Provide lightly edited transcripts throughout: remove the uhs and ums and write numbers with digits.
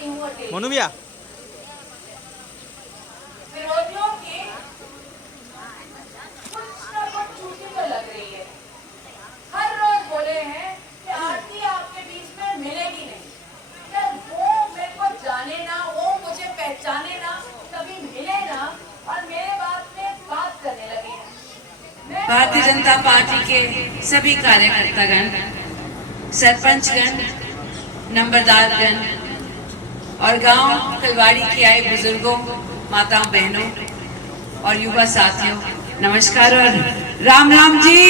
आई हूँ अकेले। मोनू भैया विरोधियों के कुछ न कुछ चूती तो लग रही है। हर रोज बोले हैं कि आरती आपके बीच में मिलेगी नहीं। जब वो मेरे को जाने ना, वो मुझे पहचाने ना, कभी मिले ना और मेरे बात में बात करने लगे। भारतीय जनता पार्टी के सभी कार्यकर्तागण, सरपंचगण, नंबरदारगण और गांव कलवाड़ी के आए बुजुर्गों, माताओं, बहनों और युवा साथियों, नमस्कार और राम राम जी।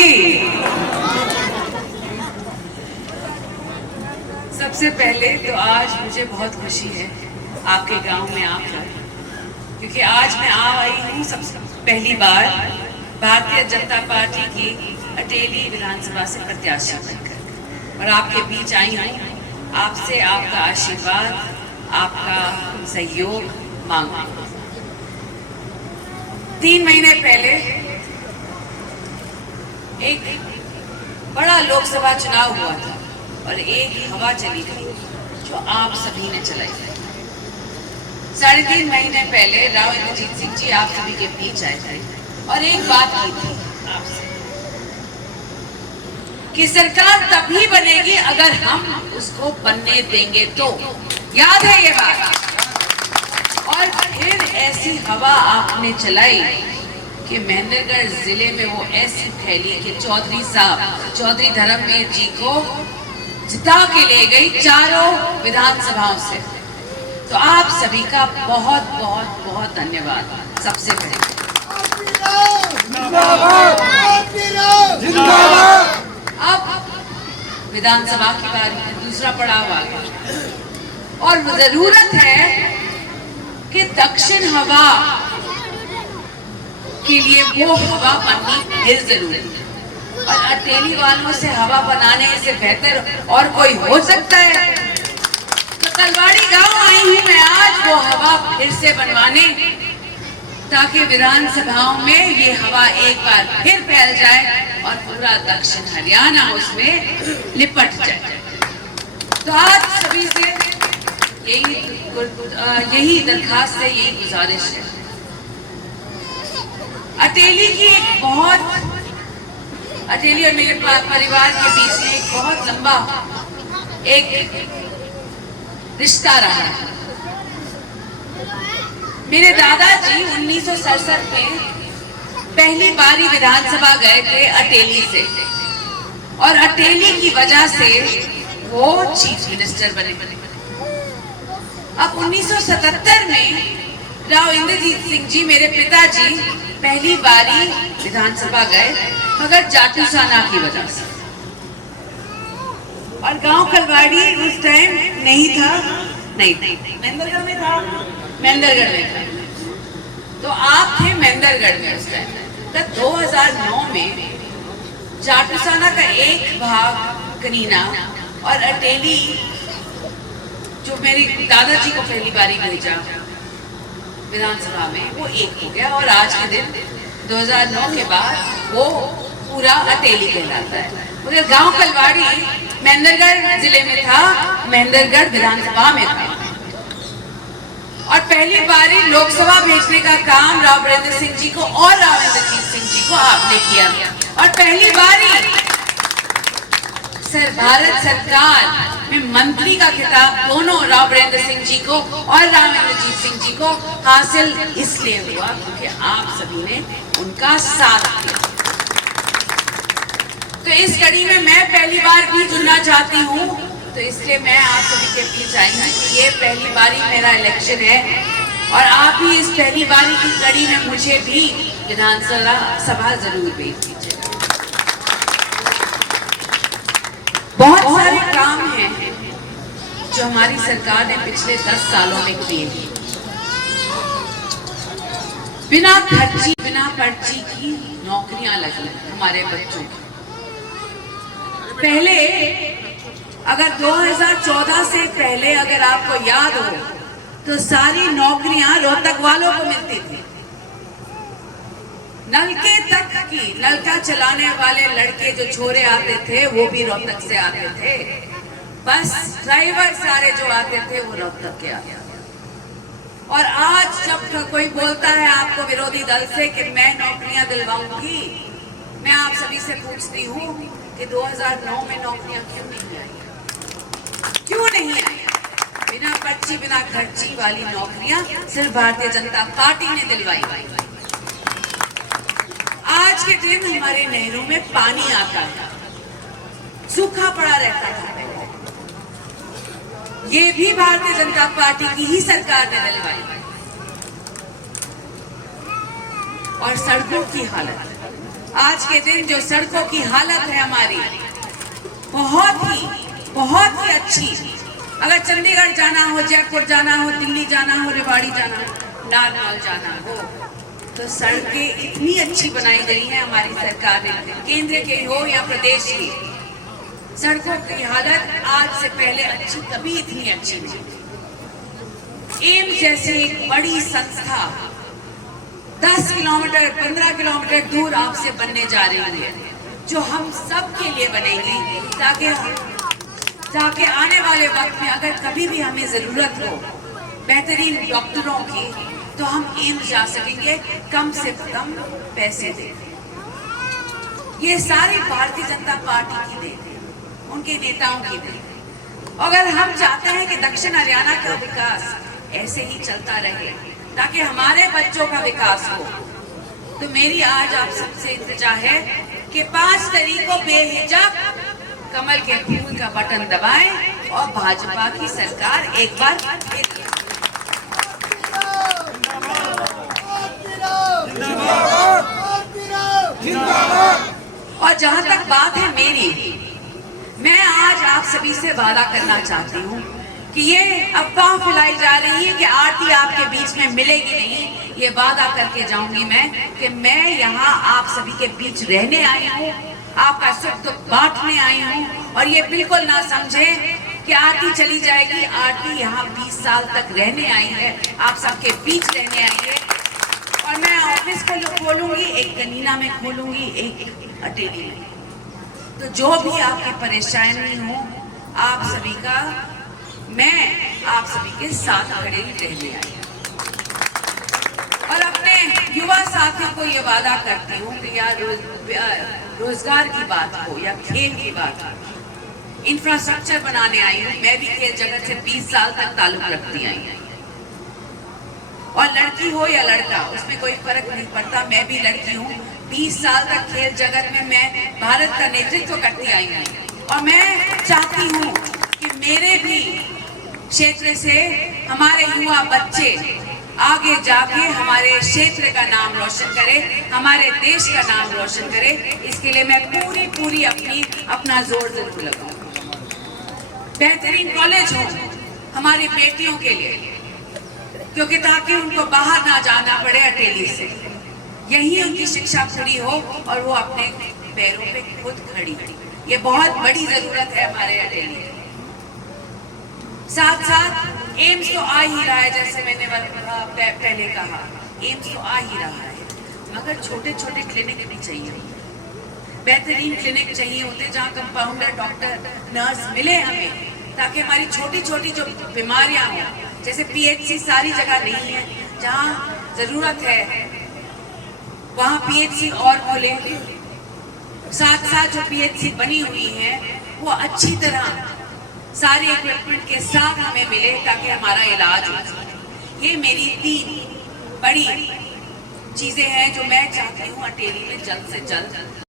सबसे पहले तो आज मुझे बहुत खुशी है आपके गांव में आकर, क्योंकि आज मैं आई हूँ सबसे पहली बार भारतीय जनता पार्टी की अटेली विधानसभा से प्रत्याशी बनकर, और आपके बीच आई हूँ आपसे आपका आशीर्वाद, आपका सहयोग मांगना। 3 महीने पहले एक बड़ा लोकसभा चुनाव हुआ था और एक हवा चली गई जो आप सभी ने चलाई। 3.5 महीने पहले राव इंद्रजीत सिंह जी आप सभी के बीच आए थे और एक बात की थी आपसे कि सरकार तभी बनेगी अगर हम उसको बनने देंगे तो। याद है ये बात? और फिर ऐसी हवा आपने चलाई कि महेंद्रगढ़ जिले में वो ऐसी फैली कि चौधरी साहब, चौधरी धर्मवीर जी को जिता के ले गई 4 विधानसभाओं से। तो आप सभी का बहुत बहुत बहुत धन्यवाद। सबसे पहले अब विधानसभा की बारी, दूसरा पड़ाव आ गया और जरूरत है कि दक्षिण हवा के लिए वो हवा बननी फिर जरूरी है, और अटेली वालों से हवा बनाने से बेहतर और कोई हो सकता है? तो कलवाड़ी गांव आई हूं मैं आज वो हवा फिर से बनवाने, ताकि विधानसभाओं में ये हवा एक बार फिर फैल जाए और पूरा दक्षिण हरियाणा उसमें लिपट जाए। तो आज सभी से यही दरखास्त है, यही गुजारिश है। अटेली की एक अटेली और मेरे परिवार के बीच में एक बहुत लंबा एक रिश्ता रहा है। मेरे दादाजी 1967 में पहली बारी विधानसभा गए थे अटेली से, और अटेली की वजह से वो चीफ मिनिस्टर बने। अब 1977 में राव इंद्रजीत सिंह जी, मेरे पिताजी, पहली बारी विधानसभा गए, मगर जाटूसाना की वजह से, और गांव कलवाड़ी उस टाइम नहीं था, नहीं महेंद्रगढ़ में था, महेंद्रगढ़ में था। तो आप थे महेंद्रगढ़ में उस टाइम। तो 2009 में जाटूसाना का एक भाग कनीना और अटेली, जो मेरे दादाजी को पहली बारी भेजा विधानसभा में, वो एक हो गया, और आज के दिन 2009 के बाद वो पूरा अटेली कहलाता है। मगर गांव कलवाड़ी महेंद्रगढ़ जिले में था, महेंद्रगढ़ विधानसभा में था, और पहली बारी लोकसभा भेजने का काम राव बरेंद्र सिंह जी को और राव इंद्रजीत सिंह जी को आपने किया, और पहली बारी भारत सरकार में मंत्री का खिताब दोनों राव बरेंद्र सिंह जी को और राव इंद्रजीत सिंह जी को हासिल इसलिए हुआ क्योंकि आप सभी ने उनका साथ दिया। तो इस कड़ी में मैं पहली बार भी जुड़ना चाहती हूँ, तो इसलिए मैं आप सभी के बीच आई हूँ कि ये पहली बारी मेरा इलेक्शन है, और आप भी इस पहली बारी की कड़ी में मुझे भी विधानसभा जरूर भेज दीजिएगा। बहुत सारे काम हैं जो हमारी सरकार ने पिछले 10 सालों में किए हैं, बिना खर्ची, बिना पर्ची की नौकरियां लगी हमारे बच्चों की। पहले अगर 2014 से पहले अगर आपको याद हो तो सारी नौकरियां रोहतक वालों को मिलती थी। नलके तक की, नलका चलाने वाले लड़के जो छोरे आते थे वो भी रोहतक से आते थे। बस ड्राइवर सारे जो आते थे वो रोहतक के आते थे। और आज जब कोई बोलता है आपको विरोधी दल से कि मैं नौकरियां दिलवाऊंगी, मैं आप सभी से पूछती हूँ कि 2009 में नौकरियां क्यों नहीं आई? क्यों नहीं आई? बिना पर्ची बिना खर्ची वाली नौकरियां सिर्फ भारतीय जनता पार्टी ने दिलवाई। आज के दिन हमारे नहरों में पानी आता है, सूखा पड़ा रहता था, ये भी भारतीय जनता पार्टी की ही सरकार ने दिलवाई। और सड़कों की हालत, आज के दिन जो सड़कों की हालत है हमारी, बहुत ही अच्छी। अगर चंडीगढ़ जाना हो, जयपुर जाना हो, दिल्ली जाना हो, रेवाड़ी जाना हो, नारनौल जाना हो, तो सड़कें इतनी अच्छी बनाई गई हैं हमारी सरकार ने, केंद्र के हो या प्रदेश की। सड़कों की हालत आज से पहले अच्छी कभी इतनी अच्छी नहीं। एम्स जैसे एक बड़ी संस्था 10 किलोमीटर 15 किलोमीटर दूर आपसे बनने जा रही है, जो हम सब के लिए बनेगी, ताकि आने वाले वक्त में अगर कभी भी हमें जरूरत हो बेहतरीन डॉक्टरों की, तो हम एम्स जा सकेंगे कम से कम पैसे दे। ये सारी भारतीय जनता पार्टी की देन है, उनके नेताओं की देन। अगर हम चाहते हैं कि दक्षिण हरियाणा का विकास ऐसे ही चलता रहे ताकि हमारे बच्चों का विकास हो, तो मेरी आज आप सबसे इल्तिजा है कि 5 तारीख को बेहिचक कमल के फूल का बटन दबाएं और भाजपा की सरकार एक बार और जहां तक बात है मेरी, मैं आज आप सभी से वादा करना चाहती हूँ कि ये अफवाह फैलाई जा रही है कि आरती आपके बीच में मिलेगी नहीं, ये वादा करके जाऊंगी मैं कि मैं यहाँ आप सभी के बीच रहने आई हूँ, आपका सुख दुख बांटने आई हूँ। और ये बिल्कुल ना समझे कि आरती चली जाएगी। आरती यहाँ 20 साल तक रहने आई है, आप सबके बीच रहने आई है। और मैं ऑफिस को खोलूंगी, एक कनीना में खोलूंगी, एक अटेली में। तो जो भी आपकी परेशानी हो, आप सभी का, मैं आप सभी के साथ खड़े रहने आई। और अपने युवा साथियों को ये वादा करती हूँ कि यार रोजगार की बात हो या खेल की बात हो, इंफ्रास्ट्रक्चर बनाने आई हूँ। मैं भी खेल जगत से 20 साल तक ताल्लुक रखती आई हूँ, और लड़की हो या लड़का उसमें कोई फर्क नहीं पड़ता। मैं भी लड़की हूँ, 20 साल तक खेल जगत में मैं भारत का नेतृत्व करती आई हूँ। और मैं चाहती हूँ कि मेरे भी क्षेत्र से हमारे युवा बच्चे आगे जाके हमारे क्षेत्र का नाम रोशन करे, हमारे देश का नाम रोशन करे। इसके लिए मैं पूरी अपना जोर जरूर लगाऊंगा। बेहतरीन कॉलेज हो हमारी बेटियों के लिए, क्योंकि ताकि उनको बाहर ना जाना पड़े अटेली से, यही उनकी शिक्षा पूरी हो और वो अपने पैरों पे खुद खड़ी। ये बहुत बड़ी जरूरत है हमारे अटेली। साथ साथ एम्स तो आ ही रहा है, जैसे मैंने पहले कहा, एम्स तो आ ही रहा है, मगर छोटे छोटे क्लिनिक भी चाहिए, बेहतरीन क्लिनिक चाहिए होते जहाँ कंपाउंडर, डॉक्टर, नर्स मिले हमें, ताकि हमारी छोटी छोटी जो बीमारियां हो, जैसे पीएचसी सारी जगह नहीं है, जहाँ जरूरत है वहाँ पीएचसी और खोले। साथ साथ जो पीएचसी बनी हुई है वो अच्छी तरह सारे इक्विपमेंट के साथ हमें मिले ताकि हमारा इलाज हो सके। ये मेरी 3 बड़ी चीजें हैं जो मैं चाहती हूँ अटेली में जल्द से जल्द